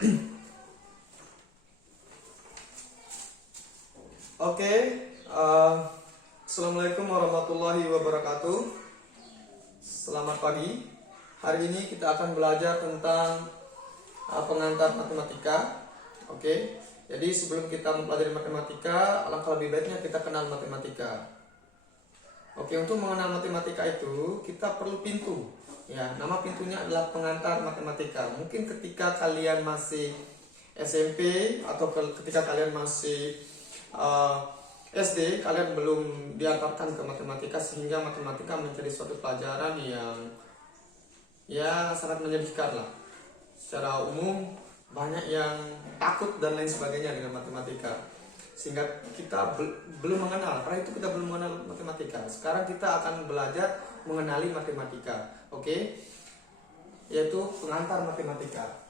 Oke, Assalamualaikum warahmatullahi wabarakatuh. Selamat pagi. Hari ini kita akan belajar tentang pengantar matematika. Oke, jadi sebelum kita mempelajari matematika, alangkah lebih baiknya kita kenal matematika. Oke, untuk mengenal matematika itu kita perlu pintu. Ya, nama pintunya adalah pengantar matematika. Mungkin ketika kalian masih SMP atau ketika kalian masih SD, kalian belum diantarkan ke matematika sehingga matematika menjadi suatu pelajaran yang ya sangat menyedihkan lah. Secara umum banyak yang takut dan lain sebagainya dengan matematika, sehingga kita belum mengenal. Karena itu kita belum mengenal matematika. Sekarang kita akan belajar mengenali matematika, oke? Yaitu pengantar matematika.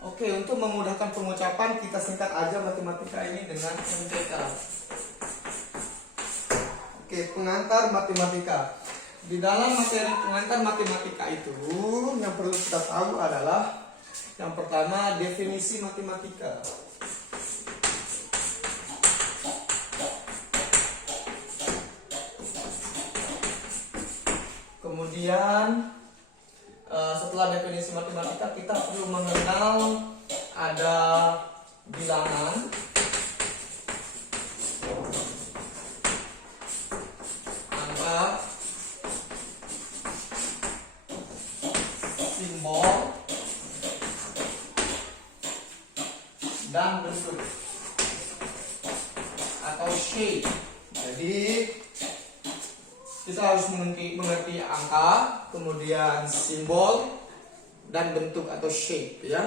Oke, untuk memudahkan pengucapan kita singkat aja matematika ini dengan MTK. Oke, pengantar matematika. Di dalam materi pengantar matematika itu yang perlu kita tahu adalah yang pertama definisi matematika. Kemudian setelah definisi matematika kita perlu mengenal ada bilangan, angka, simbol, dan bentuk atau shape. Jadi kita harus mengerti angka, kemudian simbol dan bentuk atau shape, ya.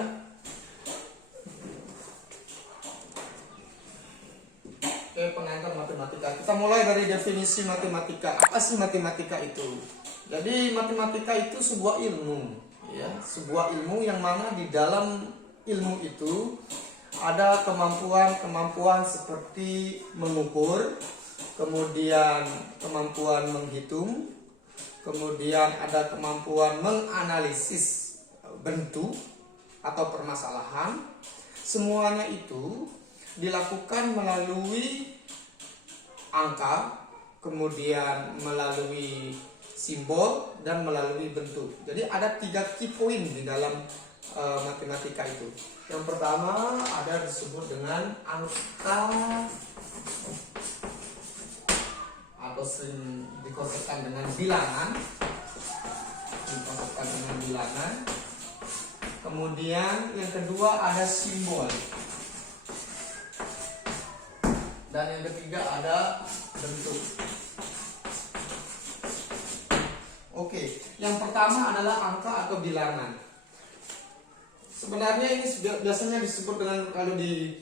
Oke, pengantar matematika. Kita mulai dari definisi matematika. Apa sih matematika itu? Jadi matematika itu sebuah ilmu, ya, sebuah ilmu yang mana di dalam ilmu itu ada kemampuan seperti mengukur, kemudian kemampuan menghitung, kemudian ada kemampuan menganalisis bentuk atau permasalahan. Semuanya itu dilakukan melalui angka, kemudian melalui simbol, dan melalui bentuk. Jadi ada 3 key point di dalam matematika itu. Yang pertama ada disebut dengan angka atau sering dikonsepkan dengan bilangan, Kemudian yang kedua ada simbol, dan yang ketiga ada bentuk. Oke, yang pertama adalah angka atau bilangan. Sebenarnya ini biasanya disebut dengan, kalau di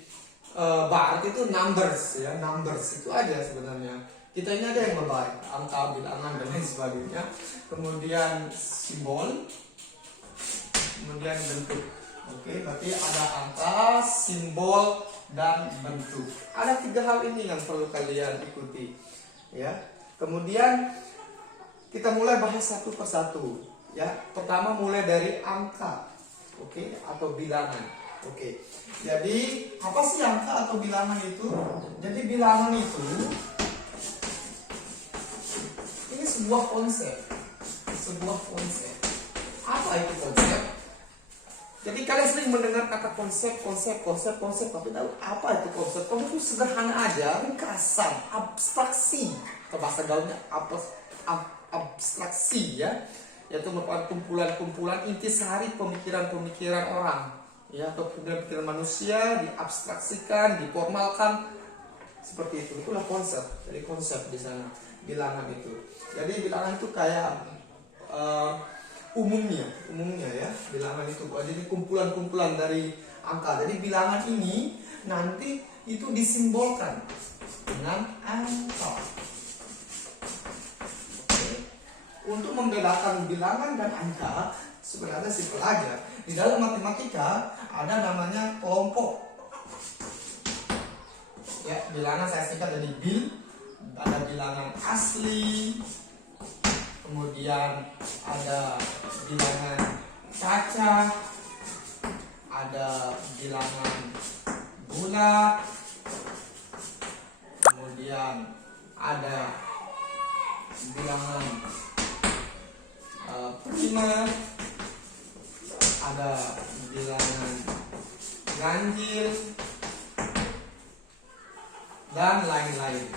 Barat itu numbers, ya, numbers itu aja sebenarnya. Kita ini ada yang membaik, angka, bilangan, dan lain sebagainya. Kemudian simbol, kemudian bentuk. Oke, berarti ada angka, simbol, dan bentuk. Ada 3 hal ini yang perlu kalian ikuti, ya. Kemudian kita mulai bahas satu persatu, ya. Pertama mulai dari angka, oke, atau bilangan. Oke. Jadi apa sih angka atau bilangan itu? Jadi bilangan itu ini sebuah konsep. Apa itu konsep? Jadi kalian sering mendengar kata konsep, tapi tahu apa itu konsep? Konsep itu sederhana aja, ringkasan, abstraksi. Atau bahasa gaulnya abstraksi, ya. Yaitu merupakan kumpulan intisari pemikiran-pemikiran orang, ya, atau pemikiran manusia diabstraksikan, diformalkan seperti itu. Itulah konsep. Jadi konsep di sana bilangan itu. Jadi bilangan itu kayak umumnya ya, bilangan itu jadi kumpulan dari angka. Jadi bilangan ini nanti itu disimbolkan dengan angka. Untuk membedakan bilangan dan angka, sebenarnya simpel aja. Di dalam matematika ada namanya kelompok. Ya, bilangan saya singkat jadi bil. Ada bilangan asli, kemudian ada bilangan caca, ada bilangan bulat, kemudian ada bilangan prima, ada bilangan ganjil, dan lain-lain.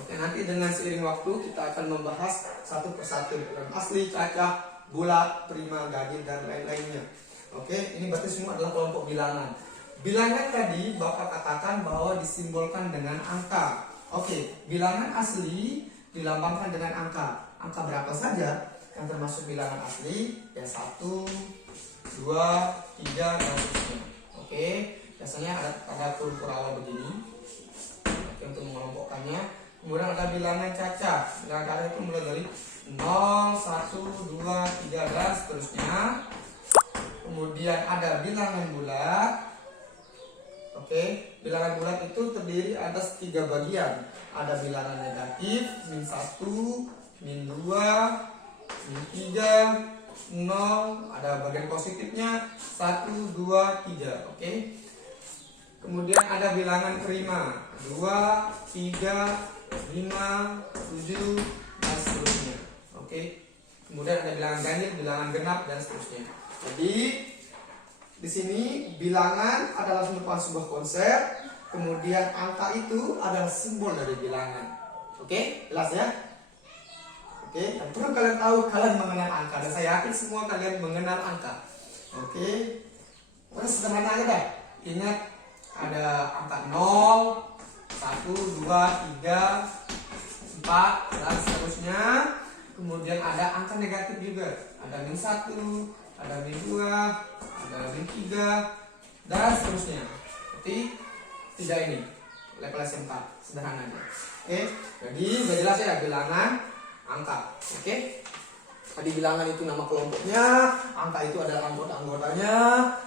Oke, nanti dengan seiring waktu kita akan membahas satu persatu bilangan asli, caca, bulat, prima, ganjil, dan lain-lainnya. Oke, ini berarti semua adalah kelompok bilangan. Bilangan tadi Bapak katakan bahwa disimbolkan dengan angka. Oke, bilangan asli dilambangkan dengan angka. Angka berapa saja yang termasuk bilangan asli? Ya 1, 2, 3, dan seterusnya. Oke, biasanya ada huruf awal begini. Oke, untuk mengelompokkannya. Kemudian ada bilangan caca. Bilangan caca itu mulai dari 0, 1, 2, 3, dan seterusnya. Kemudian ada bilangan bulat. Oke, bilangan bulat itu terdiri atas 3 bagian. Ada bilangan negatif, min 1, min 2, min 3, 0. Ada bagian positifnya 1, 2, 3. Oke. Kemudian ada bilangan prima 2, 3, 5, 7, dan seterusnya. Oke. Kemudian ada bilangan ganjil, bilangan genap, dan seterusnya. Jadi di sini bilangan adalah merupakan sebuah konsep, kemudian angka itu adalah simbol dari bilangan. Oke, jelas ya? Oke, dan perlu kalian tahu, kalian mengenal angka, dan saya yakin semua kalian mengenal angka. Oke, terus sederhana aja deh. Ingat ada angka 0, 1, 2, 3, 4, dan seterusnya. Kemudian ada angka negatif juga, ada min 1, ada min 2, ada min 3, dan seterusnya. Seperti 3 ini, level SMK, sederhananya. Oke, jadi sudah jelas ya bilangan angka. Oke, tadi bilangan itu nama kelompoknya, angka itu adalah anggota-anggotanya,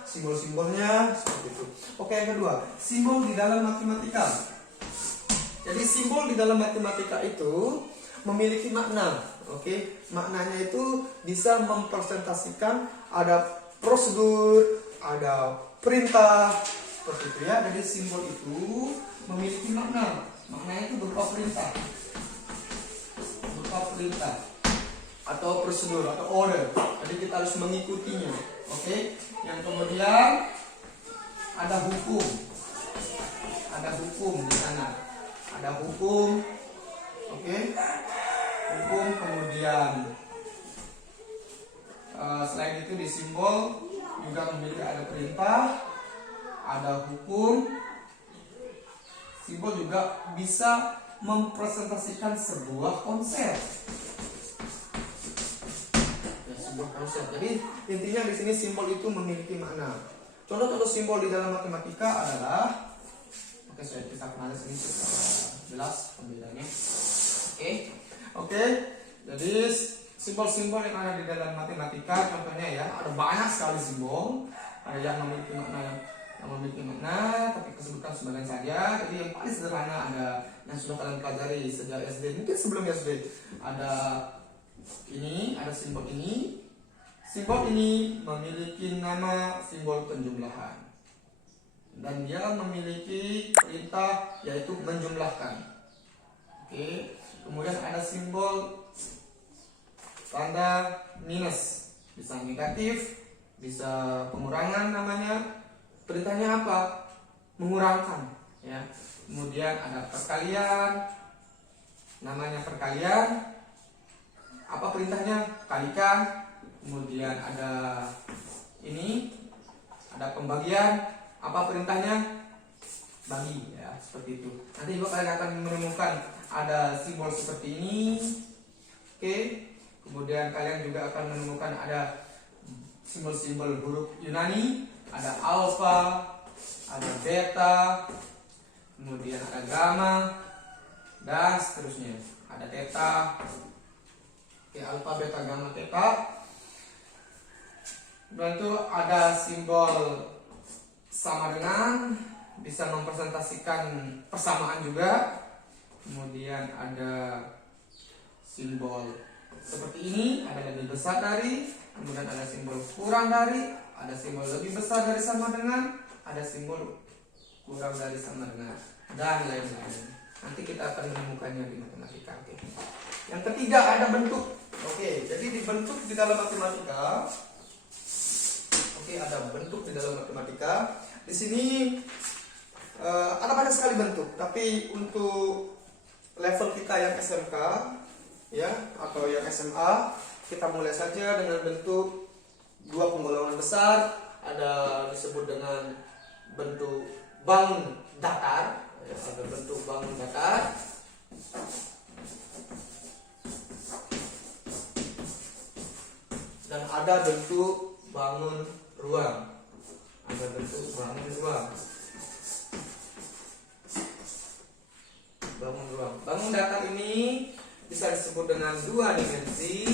simbol-simbolnya, seperti itu. Oke, yang kedua, simbol di dalam matematika. Jadi simbol di dalam matematika itu memiliki makna. Oke, maknanya itu bisa mempresentasikan ada prosedur, ada perintah, seperti itu ya. Jadi simbol itu memiliki makna. Maknanya itu berupa perintah, atau prosedur atau order. Jadi kita harus mengikutinya. Oke. Yang kemudian ada hukum. Ada hukum di sana. Ada hukum. Oke. Hukum, kemudian selain itu di simbol juga memiliki ada perintah, ada hukum. Simbol juga bisa mempresentasikan sebuah konsep. Ya, sebuah konsep. Jadi intinya di sini simbol itu memiliki makna. Contoh-contoh simbol di dalam matematika adalah, oke, saya bisa kenali sini supaya jelas pembedanya. Oke, jadi simbol-simbol yang ada di dalam matematika, contohnya ya, ada banyak sekali simbol. Ada yang memiliki makna, tapi kesebutkan sebagian saja. Jadi yang paling sederhana ada yang sudah kalian pelajari sejak SD, mungkin sebelum SD. Ada ini, ada simbol ini. Simbol ini memiliki nama simbol penjumlahan, dan dia memiliki perintah yaitu menjumlahkan. Oke. Kemudian ada simbol tanda minus, bisa negatif, bisa pengurangan namanya. Perintahnya apa? Mengurangkan, ya. Kemudian ada perkalian, namanya perkalian. Apa perintahnya? Kalikan. Kemudian ada ini, ada pembagian. Apa perintahnya? Bagi, ya, seperti itu. Nanti juga kalian akan menemukan ada simbol seperti ini. Oke. Kemudian kalian juga akan menemukan ada simbol-simbol huruf Yunani, ada alfa, ada beta, kemudian ada gamma, dan seterusnya. Ada theta. Oke, alfa, beta, gamma, theta. Dan itu ada simbol sama dengan, bisa mempresentasikan persamaan juga. Kemudian ada simbol seperti ini, ada lebih besar dari, kemudian ada simbol kurang dari, ada simbol lebih besar dari sama dengan, ada simbol kurang dari sama dengan, dan lain-lain. Nanti kita akan menemukannya di matematika. Oke. Yang ketiga ada bentuk. Oke, jadi di bentuk di dalam matematika. Oke, ada bentuk di dalam matematika. Di sini ada banyak sekali bentuk, tapi untuk level kita yang SMK ya atau yang SMA, kita mulai saja dengan bentuk dua penggolongan besar. Ada disebut dengan bentuk bangun datar, ya, ada bentuk bangun datar. Dan ada bentuk bangun ruang. Ada bentuk bangun ruang. Bangun ruang. Bangun datar ini bisa disebut dengan dua dimensi.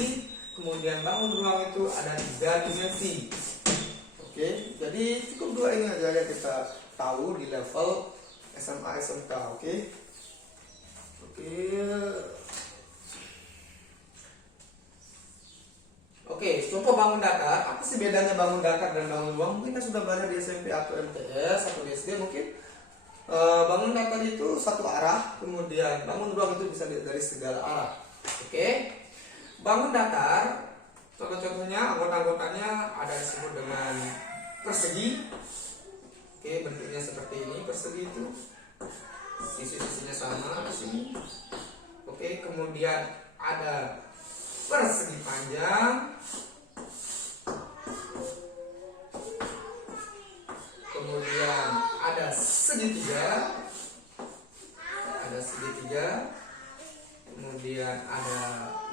Kemudian bangun ruang itu ada 3 dimensi. Oke, jadi cukup dua ini aja yang kita tahu di level SMA SMK. Oke. Oke, contoh bangun datar. Apa sih bedanya bangun datar dan bangun ruang? Mungkin kita sudah belajar di SMP atau MTS atau di SD mungkin. Bangun datar itu satu arah, kemudian bangun ruang itu bisa dari segala arah. Oke. Bangun datar, contoh-contohnya anggota-anggotanya ada disebut dengan persegi. Oke, bentuknya seperti ini, persegi itu. Sisi-sisinya sama di sini. Oke, kemudian ada persegi panjang. Kemudian ada segitiga. Kemudian ada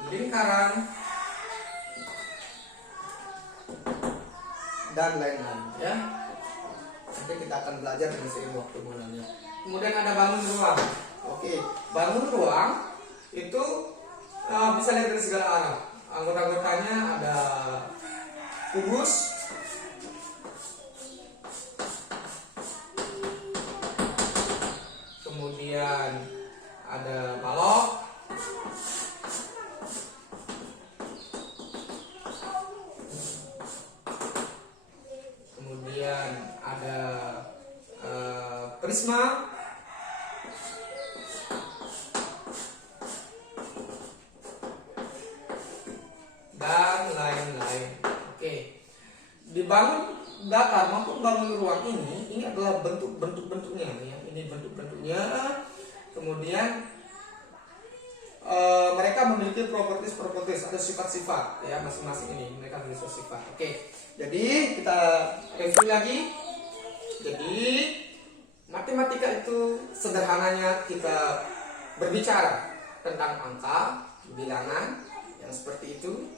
lingkaran dan lain-lain ya. Nanti kita akan belajar dengan seiring waktu mulanya. Kemudian ada bangun ruang. Oke, bangun ruang itu bisa lihat dari segala arah. Anggota-anggotanya ada kubus, kemudian ada balok, kemudian ada prisma, dan lain-lain. Oke, di bangun datar maupun bangun ruang ini adalah bentuk-bentuknya ya. Ini bentuk-bentuknya. Kemudian mereka memiliki properties, ada sifat-sifat ya, masing-masing ini mereka memiliki sifat. Oke, jadi kita review lagi. Jadi matematika itu sederhananya kita berbicara tentang angka, bilangan yang seperti itu.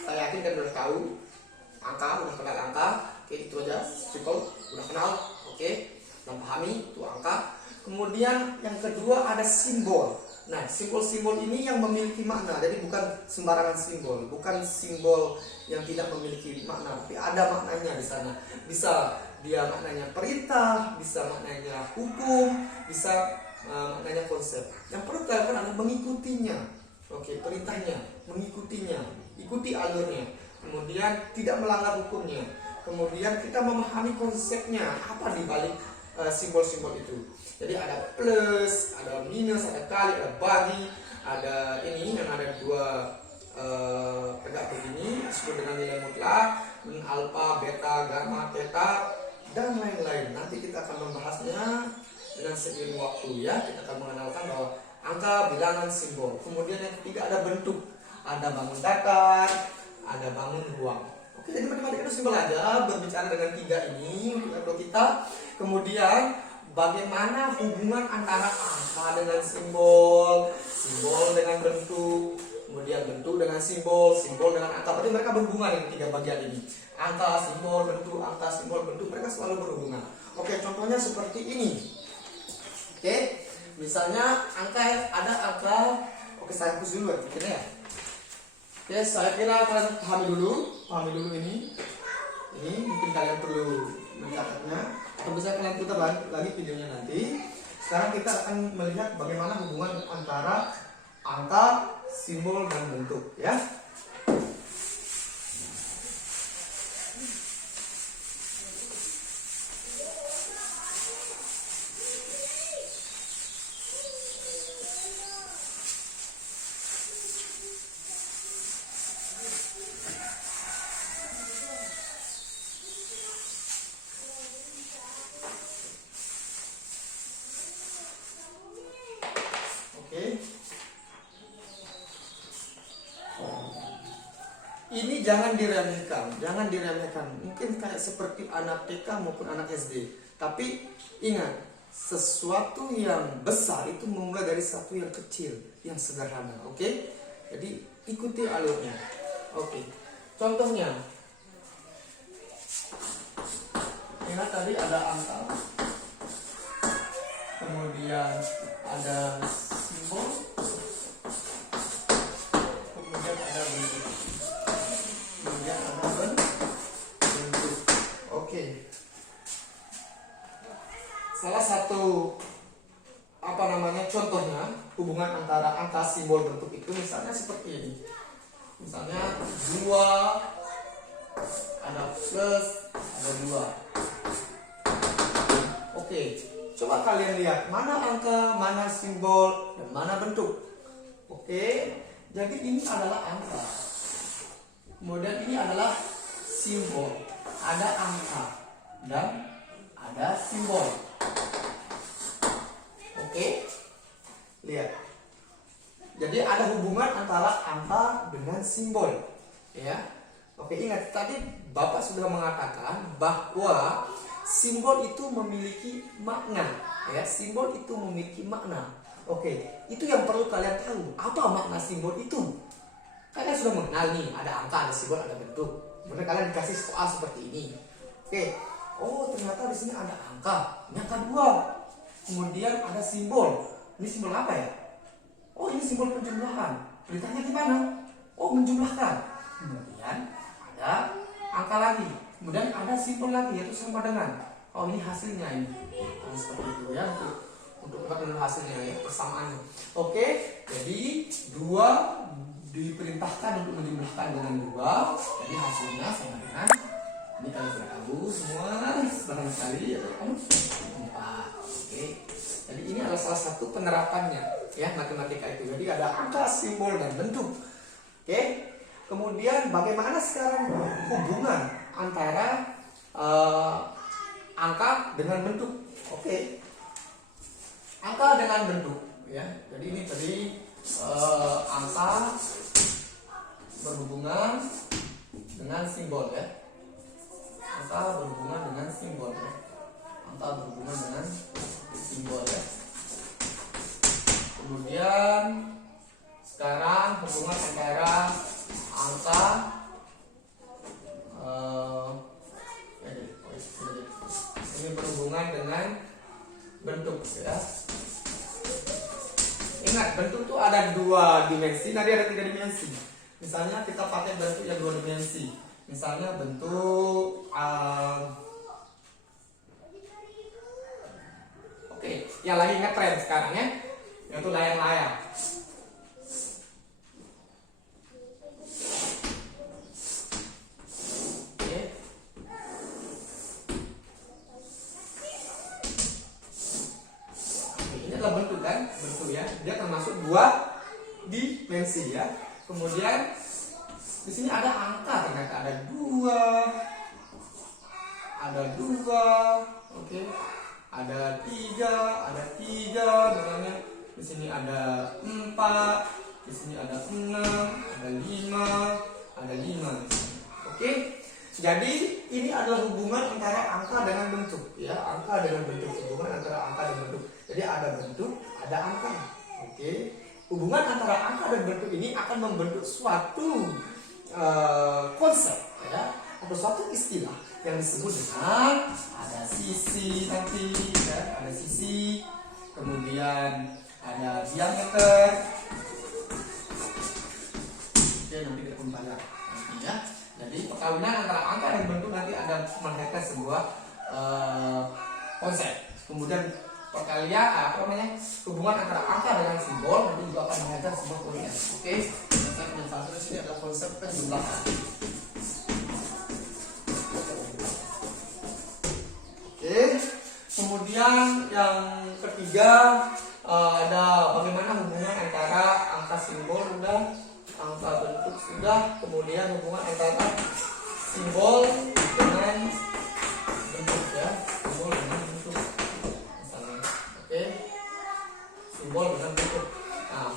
Saya yakin kan udah tahu angka, udah kenal angka. Oke, itu aja, simple, udah kenal. Oke, memahami itu angka. Kemudian yang kedua ada simbol. Nah, simbol-simbol ini yang memiliki makna. Jadi bukan sembarangan simbol, bukan simbol yang tidak memiliki makna, tapi ada maknanya di sana. Bisa dia maknanya perintah, bisa maknanya hukum, bisa maknanya konsep. Yang perlu kita lakukan adalah mengikutinya. Oke, perintahnya, mengikutinya, ikuti alurnya. Kemudian tidak melanggar hukumnya. Kemudian kita memahami konsepnya, apa di balik simbol-simbol itu. Jadi ada plus, ada minus, ada kali, ada bagi, ada ini yang ada dua tegak begini disebut dengan nilai mutlak, alfa, beta, gamma, theta, dan lain-lain. Nanti kita akan membahasnya dengan seiring waktu ya. Kita akan mengenalkan bahwa angka, bilangan, simbol. Kemudian yang ketiga ada bentuk, ada bangun datar, ada bangun ruang. Oke, jadi matematika itu simpel aja, berbicara dengan tiga ini untuk level kita. Kemudian bagaimana hubungan antara angka dengan simbol, simbol dengan bentuk, kemudian bentuk dengan simbol, simbol dengan angka. Berarti mereka berhubungan dengan tiga bagian ini. Angka, simbol, bentuk, mereka selalu berhubungan. Oke, contohnya seperti ini. Oke, misalnya ada angka. Oke, saya hapus dulu ya, ya. Oke, saya kira kalian pahami dulu ini. Ini mungkin kalian perlu mencatatnya atau bisa kalian putar lagi videonya nanti. Sekarang kita akan melihat bagaimana hubungan antara angka, simbol, dan bentuk ya. Ini jangan diremehkan. Mungkin kayak seperti anak TK maupun anak SD. Tapi ingat, sesuatu yang besar itu memulai dari sesuatu yang kecil, yang sederhana. Oke? Jadi ikuti alurnya. Oke. Contohnya, ingat tadi ada angka, kemudian ada simbol, kemudian ada bentuk. Salah satu contohnya hubungan antara angka, simbol, bentuk itu misalnya seperti ini. Misalnya 2 ada plus, ada 2. Oke, coba kalian lihat mana angka, mana simbol, dan mana bentuk. Oke, jadi ini adalah angka. Kemudian ini adalah simbol. Ada angka dan ada simbol. Oke, lihat. Jadi ada hubungan antara angka dengan simbol, ya. Oke, ingat tadi Bapak sudah mengatakan bahwa simbol itu memiliki makna, ya. Simbol itu memiliki makna. Oke, itu yang perlu kalian tahu. Apa makna simbol itu? Kalian sudah mengenal nih, ada angka, ada simbol, ada bentuk. Kemudian kalian dikasih soal seperti ini. Oke, oh ternyata di sini ada angka, ini angka 2. Kemudian ada simbol. Ini simbol apa ya? Oh, ini simbol penjumlahan. Perintahnya gimana? Oh, menjumlahkan. Kemudian ada angka lagi. Kemudian ada simbol lagi, yaitu sama dengan. Oh, ini hasilnya ini. Oh, seperti itu ya. Untuk hasilnya ya, persamaannya. Oke, jadi 2 diperintahkan untuk menjumlahkan dengan 2. Jadi hasilnya sama dengan, ini kalian sudah tahu semua, barangkali ya kan? 4. Oke. Jadi ini adalah salah satu penerapannya ya matematika itu. Jadi ada angka, simbol, dan bentuk. Oke. Kemudian bagaimana sekarang hubungan antara angka dengan bentuk? Oke. Angka dengan bentuk ya. Jadi ini tadi angka berhubungan dengan simbol ya. Angka berhubungan dengan simbol ya. Angka berhubungan dengan simbol ya. Kemudian sekarang hubungan antara angka ini berhubungan dengan bentuk ya. Ingat, bentuk tuh ada 2 dimensi, nanti ada 3 dimensi. Misalnya kita pakai bentuk yang 2 dimensi. Misalnya bentuk oke, yang lagi ngetren sekarang ya, yaitu layang-layang. Oke. Ini adalah bentuk kan, bentuk ya. Dia termasuk 2 dimensi ya. Kemudian di sini ada angka, ternyata ada 2, oke. Ada 3, misalnya di sini ada 4, di sini ada 6, ada 5. Oke. Jadi ini adalah hubungan antara angka dengan bentuk ya, angka dengan bentuk, hubungan antara angka dan bentuk. Jadi ada bentuk, ada angka. Oke. Hubungan antara angka dan bentuk ini akan membentuk suatu konsep ya, atau suatu istilah yang disebut dengan ada sisi nanti ya, ada sisi, kemudian ada diameter. Oke, nanti kita kembali nanti ya. Jadi perkawinan antara angka dan bentuk nanti ada melahirkan sebuah konsep. Kemudian hubungan antara angka dengan simbol nanti juga akan melahirkan sebuah konsep. Oke, dan satu di sini ada konsep penjumlahan. Oke, kemudian yang ketiga ada bagaimana hubungan antara angka simbol sudah, angka bentuk sudah, kemudian hubungan antara simbol dengan bentuk ya, simbol dengan bentuk misalnya. Oke, simbol dengan bentuk. Nah,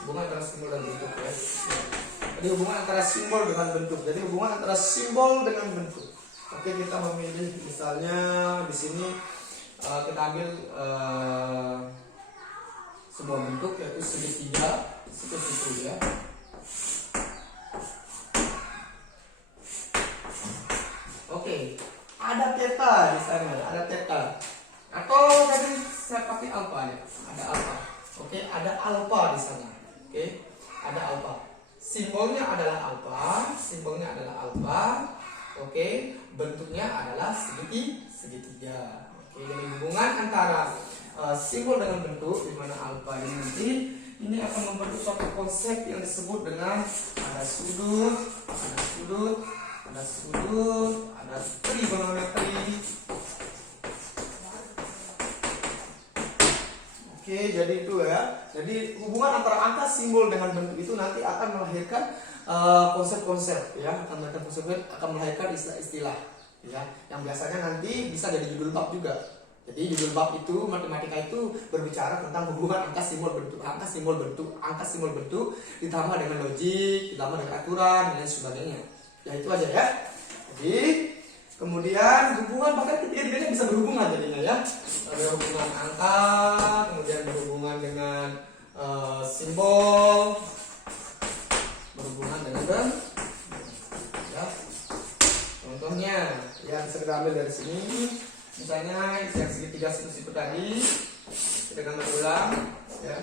hubungan antara simbol dan bentuk ya. Jadi hubungan antara simbol dengan bentuk. Jadi hubungan antara simbol dengan bentuk. Oke, kita memilih misalnya di sini kita ambil sebuah bentuk yaitu segitiga seperti itu ya. Oke, ada theta di sana, ada theta. Atau tadi saya pakai alpha ya, ada alpha. Oke, ada alpha di sana. Oke, ada alpha. Simbolnya adalah alpha, simbolnya adalah alpha. Oke, bentuknya adalah segitiga. Oke, jadi hubungan antara simbol dengan bentuk di mana alpha ini nanti ini akan membentuk suatu konsep yang disebut dengan ada sudut, ada sudut, ada sudut, ada trigonometri. Oke, jadi itu ya. Jadi hubungan antara angka, simbol dengan bentuk itu nanti akan melahirkan konsep-konsep ya, akan melahirkan istilah-istilah ya, yang biasanya nanti bisa jadi judul bab juga. Jadi judul bab itu matematika itu berbicara tentang hubungan angka simbol bentuk, angka simbol bentuk, angka simbol bentuk ditambah dengan logik, ditambah dengan aturan dan lain sebagainya. Ya itu aja ya. Jadi kemudian hubungan bahkan ketiganya bisa berhubungan jadinya ya. Ada hubungan angka, kemudian berhubungan dengan simbol, berhubungan dengan bentuk. Ya. Contohnya yang bisa kita ambil dari sini. Misalnya yang segitiga sinus itu tadi kita gambar ulang ya,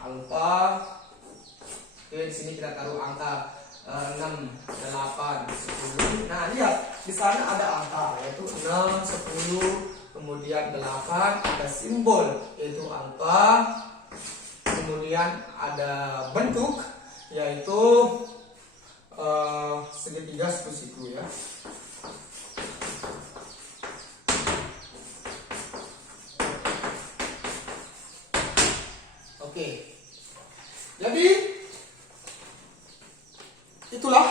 alfa. Oke, di sini kita taruh angka 6, 8, 10. Nah lihat di sana ada angka yaitu 6, 10, kemudian 8, ada simbol yaitu alfa, kemudian ada bentuk yaitu segitiga sinus itu ya. Oke, jadi itulah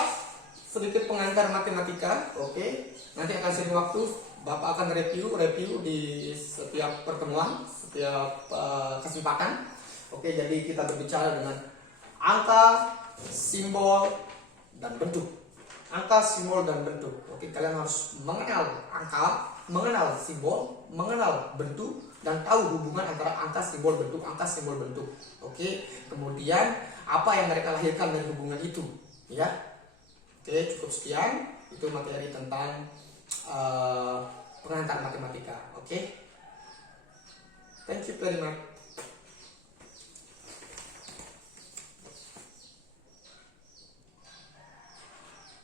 sedikit pengantar matematika. Oke, nanti akan sering waktu Bapak akan review di setiap pertemuan, setiap kesempatan. Oke, jadi kita berbicara dengan angka, simbol, dan bentuk. Angka, simbol, dan bentuk. Oke, kalian harus mengenal angka, mengenal simbol, mengenal bentuk, dan tahu hubungan antara angka, simbol, bentuk, angka, simbol, bentuk. Oke, kemudian apa yang mereka lahirkan dari hubungan itu, ya. Oke, cukup sekian. Itu materi tentang pengantar matematika. Oke, thank you very much.